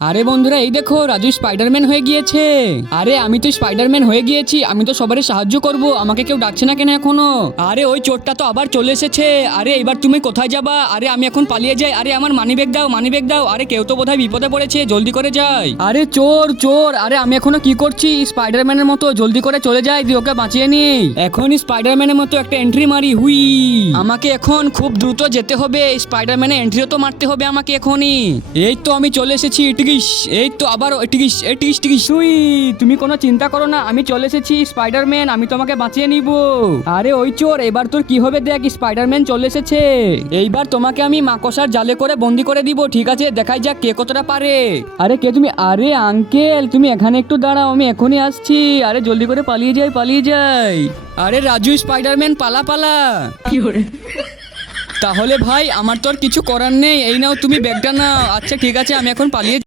আরে বন্ধুরা এই দেখো রাজু স্পাইডারম্যান হয়ে গিয়েছে। আরে আমি তো স্পাইডারম্যান হয়ে গিয়েছি, আমি তো সবারই সাহায্য করব, আমাকে কেউ ডাকছে না কেন এখনো? আরে ওই চোরটা তো আবার চলে এসেছে। আরে এবার তুমি কোথায় যাবা? আরে আমি এখন পালিয়ে যাই। আরে আমার মানিব্যাগ দাও, মানিব্যাগ দাও। আরে কেউ তো বোধহয় বিপদে পড়েছে, জলদি করে যাই। আরে চোর চোর, আরে আমি এখনো কি করছি? স্পাইডারম্যানের মতো জলদি করে চলে যাই, দিয়ে ওকে বাঁচিয়ে নি। এখন স্পাইডারম্যানের মতো একটা এন্ট্রি মারি, হুই। আমাকে এখন খুব দ্রুত যেতে হবে, স্পাইডারম্যানের এন্ট্রিও তো মারতে হবে আমাকে এখনই। এই তো আমি চলে এসেছি, টিকিস। এই তো আবার টিকিস, এই টিকিস টিকিস, হুই। তুমি কোনো চিন্তা করো না, আমি চলে এসেছি স্পাইডারম্যান, আমি তোমাকে বাঁচিয়ে নিব। আরে ওই চোর, এবার তোর কি হবে দেখ, স্পাইডারম্যান চলে এসেছে। এইবার তোমাকে আমি মাকড়সার জালে করে বন্দি করে দিব, ঠিক আছে? দেখাই যাক কে কতটা পারে। আরে কে তুমি? আরে আঙ্কেল, তুমি এখানে একটু দাঁড়াও, আমি এখনই আসছি। আরে জলদি করে পালিয়ে যাই, পালিয়ে যাই। আরে রাজু স্পাইডারম্যান, পালা পালা। তাহলে ভাই আমার তো আর কিছু করার নেই, এই নাও তুমি ব্যাগটা নাও। আচ্ছা ঠিক আছে, আমি এখন পালিয়ে